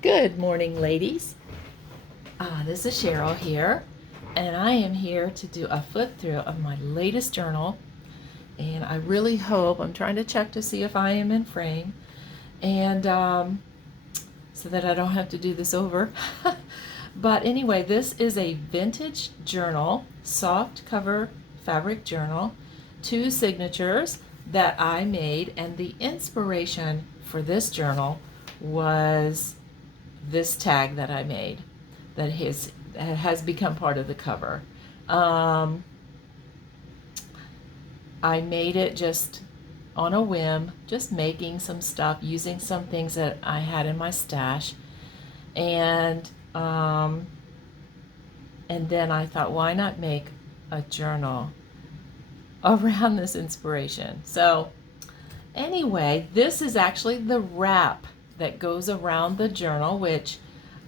Good morning, ladies. This is Cheryl here, and I am here to do a flip through of my latest journal. And I really hope, I'm trying to check to see if I am in frame, and so that I don't have to do this over. But anyway, this is a vintage journal, soft cover fabric journal, 2 signatures that I made, and the inspiration for this journal was this tag that I made that has become part of the cover. Um, I made it just on a whim, just making some stuff, using some things that I had in my stash, and then I thought, why not make a journal around this inspiration? So anyway, this is actually the wrap that goes around the journal, which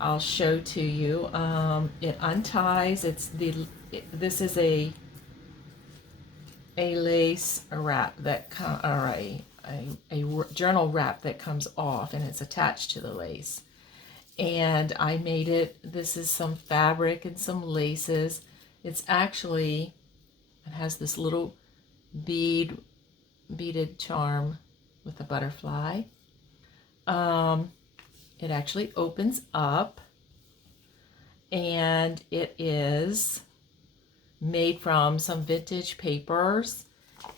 I'll show to you. It unties. This is a lace wrap that or a journal wrap that comes off, and it's attached to the lace. And I made it. This is some fabric and some laces. It has this little beaded charm with a butterfly. It actually opens up, and it is made from some vintage papers.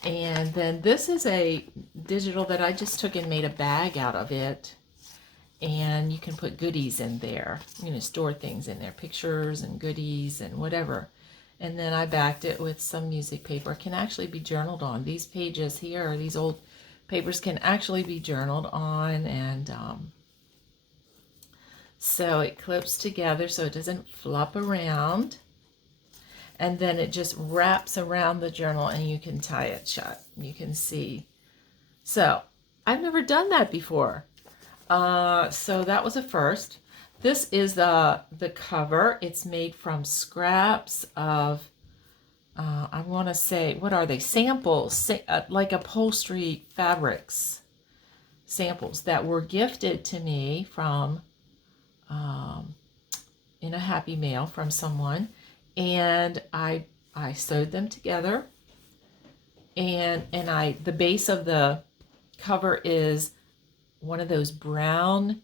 And then this is a digital that I just took and made a bag out of it. And you can put goodies in there, store things in there, pictures and goodies and whatever. And then I backed it with some music paper. It can actually be journaled on. These pages here, these old papers, can actually be journaled on, and so it clips together so it doesn't flop around, and then it just wraps around the journal and you can tie it shut. You can see. So I've never done that before. So that was a first. This is the cover. It's made from scraps of I want to say, what are they? Samples, like upholstery fabrics. Samples that were gifted to me from in a Happy Mail from someone, and I sewed them together, and the base of the cover is one of those brown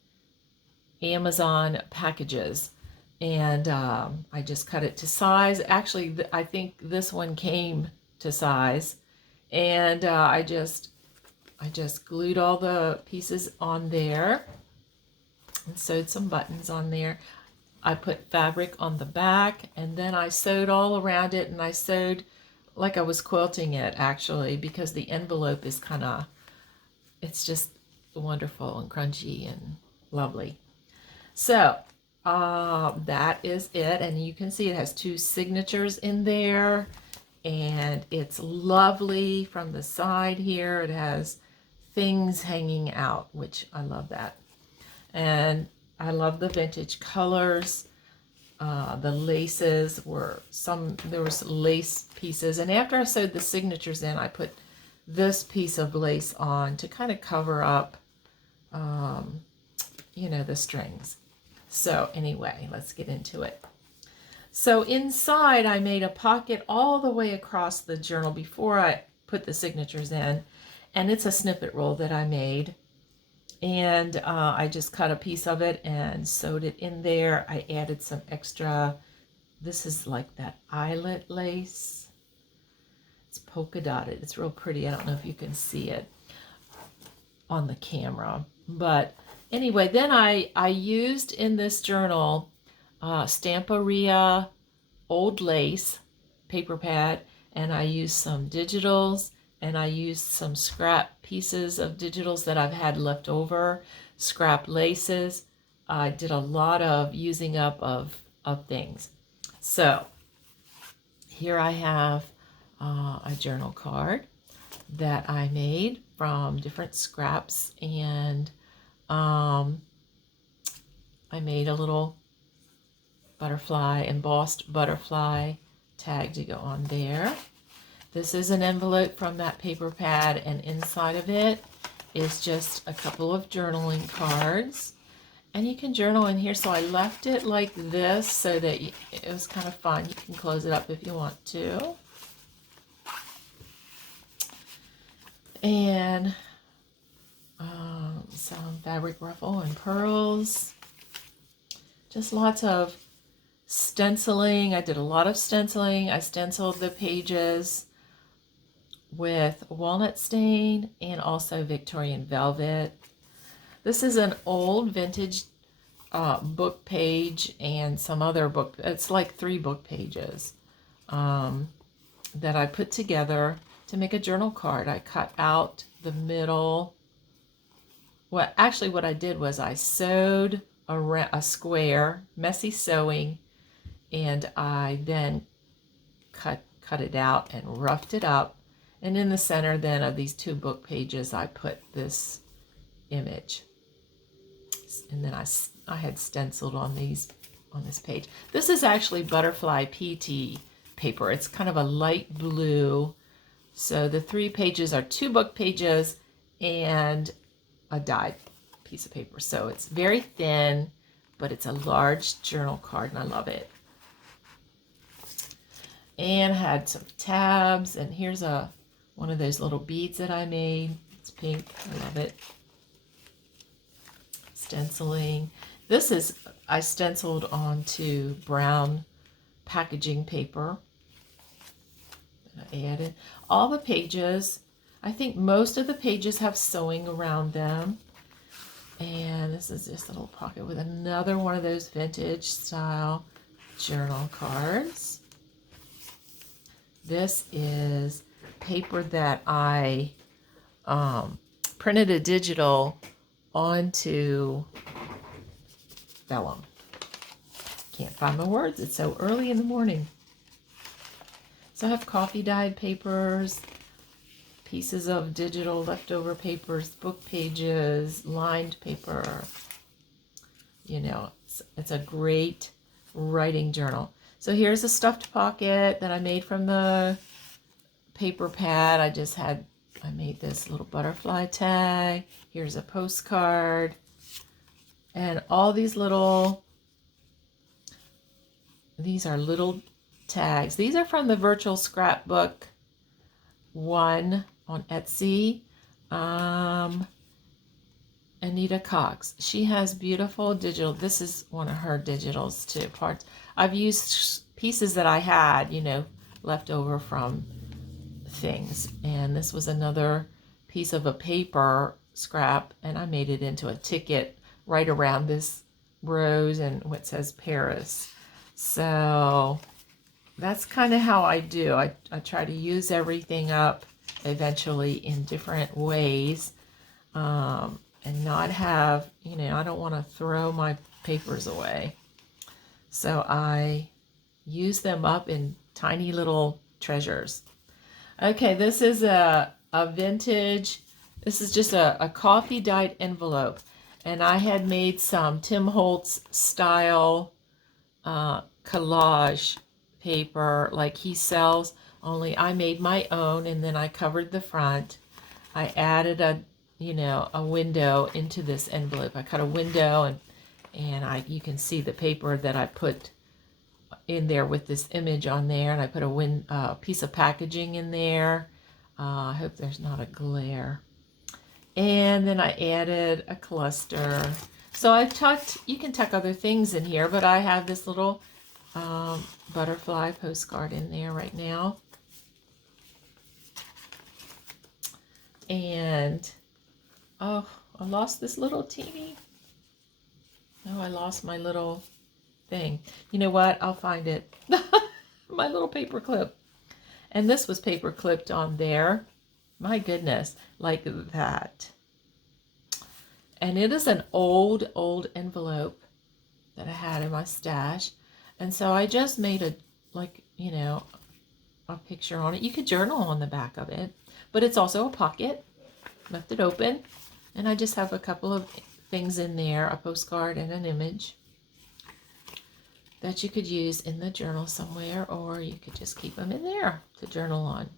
Amazon packages, and I just cut it to size. Actually, I think this one came to size, and I just glued all the pieces on there and sewed some buttons on there. I put fabric on the back, and then I sewed all around it, and I sewed like I was quilting it, actually, because the envelope is it's just wonderful and crunchy and lovely. So that is it, and you can see it has 2 signatures in there, and it's lovely from the side here. It has things hanging out, which I love that. And I love the vintage colors. The laces there was lace pieces. And after I sewed the signatures in, I put this piece of lace on to kind of cover up, the strings. So anyway, let's get into it. So inside, I made a pocket all the way across the journal before I put the signatures in. And it's a snippet roll that I made. And I just cut a piece of it and sewed it in there. I added some extra, this is like that eyelet lace. It's polka dotted. It's real pretty. I don't know if you can see it on the camera. But anyway, then I used in this journal Stamperia old lace paper pad, and I used some digitals, and I used some scrap pieces of digitals that I've had left over, scrap laces. I did a lot of using up of things. So here I have a journal card that I made from different scraps, and I made a little butterfly, embossed butterfly tag to go on there. This is an envelope from that paper pad, and inside of it is just a couple of journaling cards. And you can journal in here. So I left it like this so that it was kind of fun. You can close it up if you want to. And some fabric ruffle and pearls. Just lots of stenciling. I did a lot of stenciling. I stenciled the pages with walnut stain and also Victorian velvet. This is an old vintage book page and some other book. It's like 3 book pages that I put together to make a journal card. I cut out the middle. Well, actually what I did was I sewed a square, messy sewing, and I then cut it out and roughed it up. And in the center then of these 2 book pages, I put this image. And then I had stenciled on this page. This is actually Butterfly PT paper. It's kind of a light blue. So the 3 pages are 2 book pages and a dyed piece of paper. So it's very thin, but it's a large journal card, and I love it. And had some tabs, and here's one of those little beads that I made. It's pink. I love it. Stenciling. This is, I stenciled onto brown packaging paper. I added all the pages. I think most of the pages have sewing around them. And this is just a little pocket with another one of those vintage style journal cards. This is paper that I printed a digital onto vellum. Can't find my words. It's so early in the morning. So I have coffee dyed papers, pieces of digital leftover papers, book pages, lined paper. You know, it's a great writing journal. So here's a stuffed pocket that I made from the paper pad. I made this little butterfly tag. Here's a postcard. And all these these are little tags. These are from the Virtual Scrapbook 1 on Etsy. Anita Cox. She has beautiful digital. This is one of her digitals too. Parts. I've used pieces that I had, you know, left over from things. And this was another piece of a paper scrap, and I made it into a ticket right around this rose and what says Paris. So that's kind of how I do. I try to use everything up eventually in different ways. And not have, you know, I don't want to throw my papers away. So I use them up in tiny little treasures. Okay, this is a vintage, this is just a coffee dyed envelope. And I had made some Tim Holtz style collage paper like he sells, only I made my own, and then I covered the front. I added a window into this envelope. I cut a window, and you can see the paper that I put in there with this image on there, and I put a piece of packaging in there. I hope there's not a glare. And then I added a cluster. So you can tuck other things in here, but I have this little butterfly postcard in there right now. And oh, I lost this little teeny. Oh, I lost my little thing. You know what? I'll find it. My little paper clip. And this was paper clipped on there. My goodness, like that. And it is an old envelope that I had in my stash. And so I just made a picture on it. You could journal on the back of it, but it's also a pocket. Left it open, and I just have a couple of things in there, a postcard and an image that you could use in the journal somewhere, or you could just keep them in there to journal on.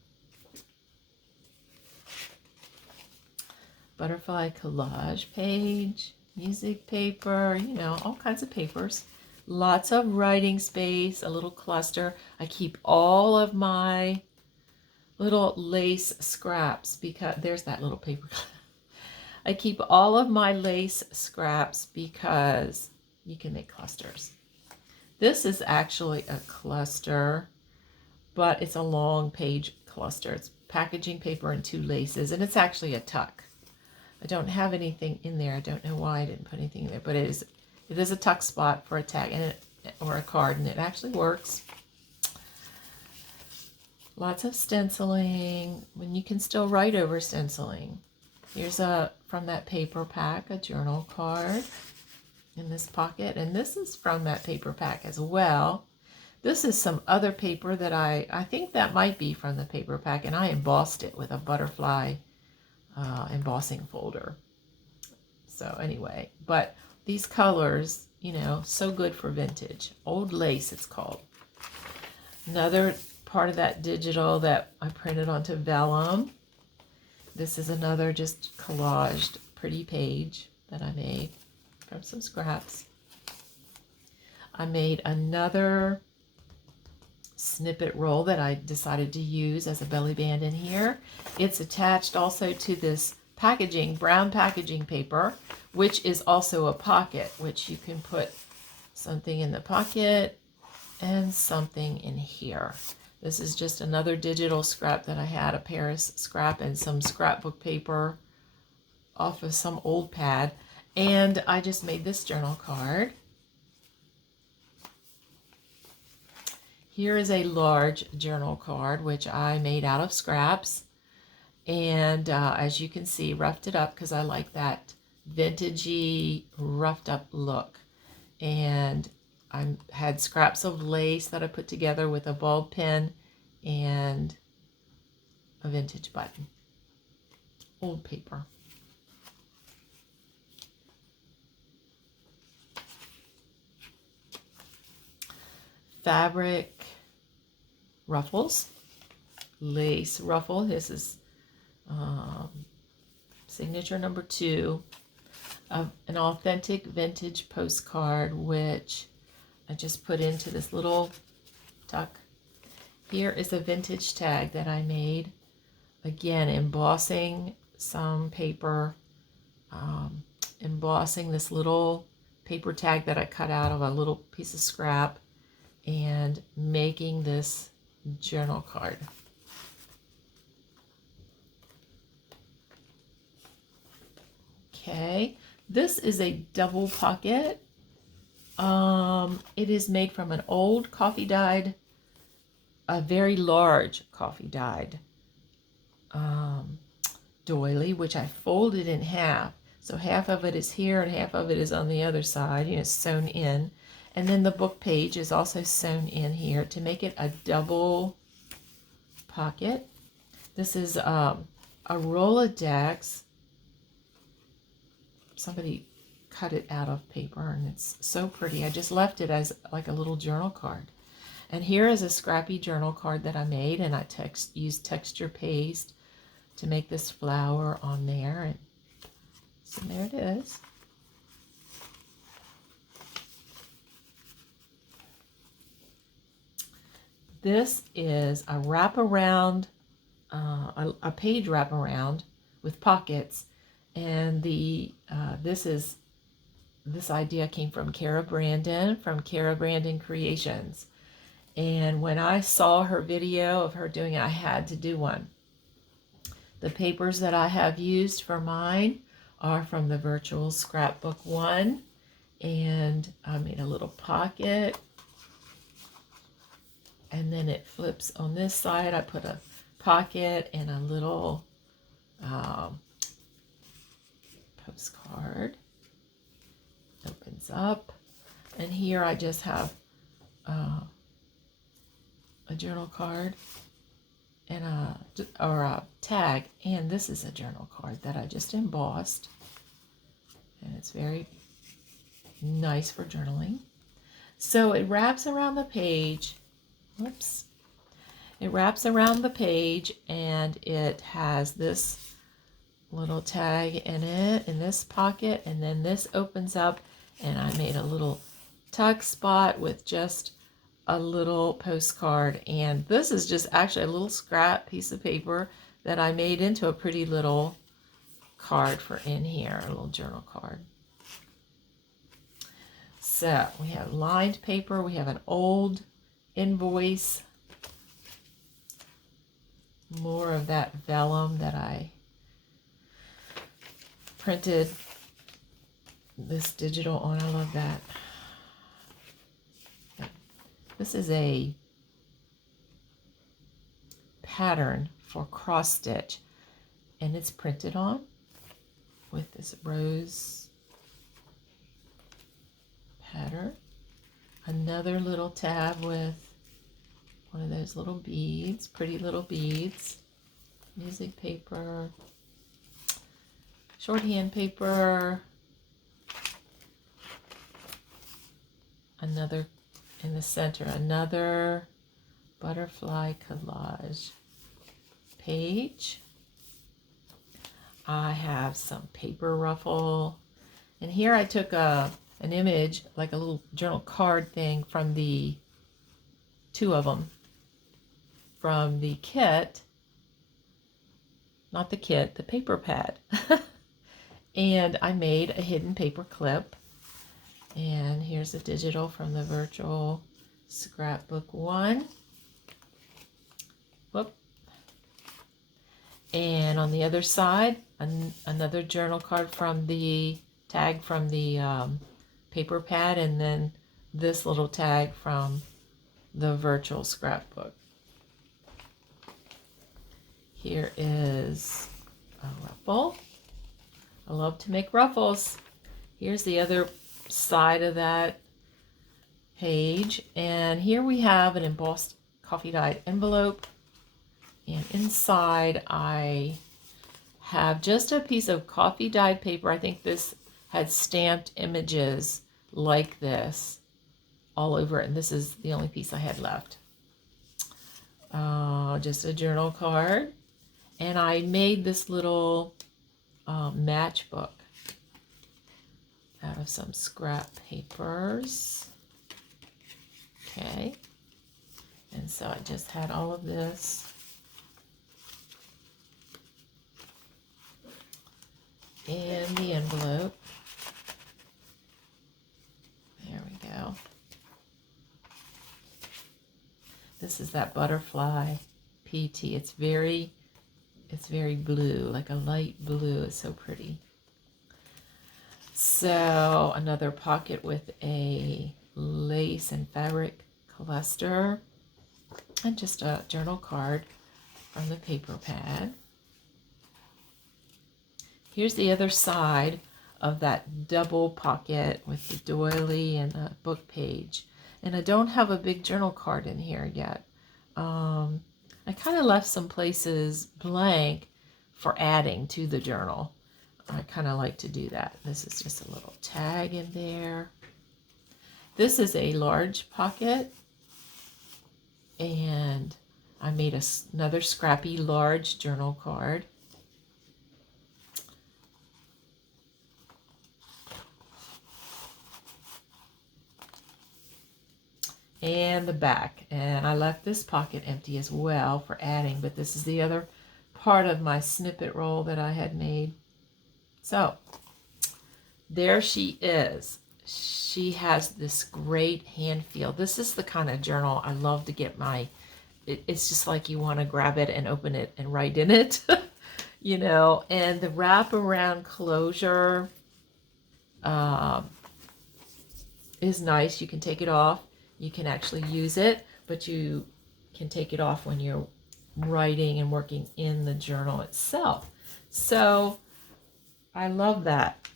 Butterfly collage page. music paper, you know, all kinds of papers. Lots of writing space, a little cluster. I keep all of my little lace scraps because there's that little paper. I keep all of my lace scraps because you can make clusters. This is actually a cluster, but it's a long page cluster. It's packaging paper and 2 laces, and it's actually a tuck. I don't have anything in there. I don't know why I didn't put anything in there, but it is a tuck spot for a tag and or a card, and it actually works. Lots of stenciling when you can still write over stenciling. Here's from that paper pack, a journal card in this pocket, and this is from that paper pack as well. This is some other paper that I think that might be from the paper pack, and I embossed it with a butterfly embossing folder. So anyway, but these colors, you know, so good for vintage. Old Lace, it's called. Another part of that digital that I printed onto vellum. This is another just collaged pretty page that I made from some scraps. I made another snippet roll that I decided to use as a belly band in here. It's attached also to this packaging, brown packaging paper, which is also a pocket, which you can put something in the pocket and something in here. This is just another digital scrap that I had, a Paris scrap and some scrapbook paper off of some old pad. And I just made this journal card. Here is a large journal card, which I made out of scraps. And as you can see, roughed it up because I like that vintagey, roughed up look. And I had scraps of lace that I put together with a bulb pin and a vintage button. Old paper. Fabric ruffles, lace ruffle. This is signature number 2 of an authentic vintage postcard, which I just put into this little tuck. Here is a vintage tag that I made. Again, embossing some paper, embossing this little paper tag that I cut out of a little piece of scrap, and making this journal card. Okay, this is a double pocket. It is made from an old coffee dyed, a very large coffee dyed doily, which I folded in half. So half of it is here and half of it is on the other side, you know, sewn in. And then the book page is also sewn in here to make it a double pocket. This is a Rolodex. Somebody cut it out of paper and it's so pretty. I just left it as like a little journal card. And here is a scrappy journal card that I made, and I used texture paste to make this flower on there. And so there it is. This is a wraparound, a page wraparound with pockets, and this idea came from Kara Brandon from Kara Brandon Creations. And when I saw her video of her doing it, I had to do one. The papers that I have used for mine are from the Virtual Scrapbook one, and I made a little pocket. And then it flips on this side. I put a pocket and a little postcard. Opens up. And here I just have a journal card and a tag. And this is a journal card that I just embossed. And it's very nice for journaling. So it wraps around the page. Whoops. It wraps around the page, and it has this little tag in it, in this pocket, and then this opens up, and I made a little tuck spot with just a little postcard. And this is just actually a little scrap piece of paper that I made into a pretty little card for in here, a little journal card. So we have lined paper, we have an old invoice, more of that vellum that I printed this digital on. I love that. This is a pattern for cross stitch, and it's printed on with this rose pattern. Another little tab with one of those little beads, pretty little beads, music paper, shorthand paper, another in the center, another butterfly collage page. I have some paper ruffle, and here I took an image, like a little journal card thing from the two of them from the kit, not the kit, the paper pad. And I made a hidden paper clip, and here's a digital from the virtual scrapbook one. Whoop. And on the other side, another journal card from the tag from the paper pad, and then this little tag from the virtual scrapbook. Here is a ruffle. I love to make ruffles. Here's the other side of that page, and here we have an embossed coffee dyed envelope, and inside I have just a piece of coffee dyed paper. I think this had stamped images like this all over it, and this is the only piece I had left. Just a journal card, and I made this little matchbook out of some scrap papers. Okay, and so I just had all of this in the envelope. There we go. This is that butterfly PT. It's very blue, like a light blue. It's so pretty. So another pocket with a lace and fabric cluster, and just a journal card from the paper pad. Here's the other side of that double pocket with the doily and the book page. And I don't have a big journal card in here yet. I kind of left some places blank for adding to the journal. I kind of like to do that. This is just a little tag in there. This is a large pocket, and I made another scrappy large journal card. And the back, and I left this pocket empty as well for adding, but this is the other part of my snippet roll that I had made. So there she is. She has this great hand feel. This is the kind of journal I love to get it's just like you want to grab it and open it and write in it. You know, and the wraparound closure is nice. You can take it off. You can actually use it, but you can take it off when you're writing and working in the journal itself. So I love that.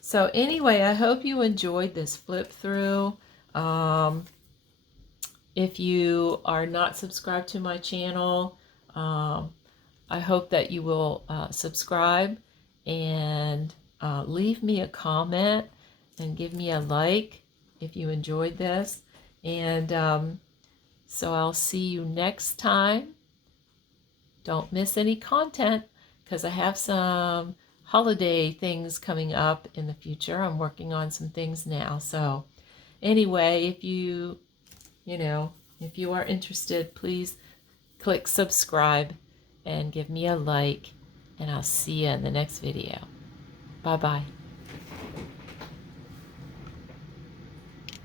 So anyway, I hope you enjoyed this flip through. If you are not subscribed to my channel, I hope that you will subscribe and leave me a comment and give me a like if you enjoyed this. And so I'll see you next time. Don't miss any content. because I have some holiday things coming up in the future. I'm working on some things now. So anyway, if you are interested, please click subscribe and give me a like, and I'll see you in the next video. Bye-bye.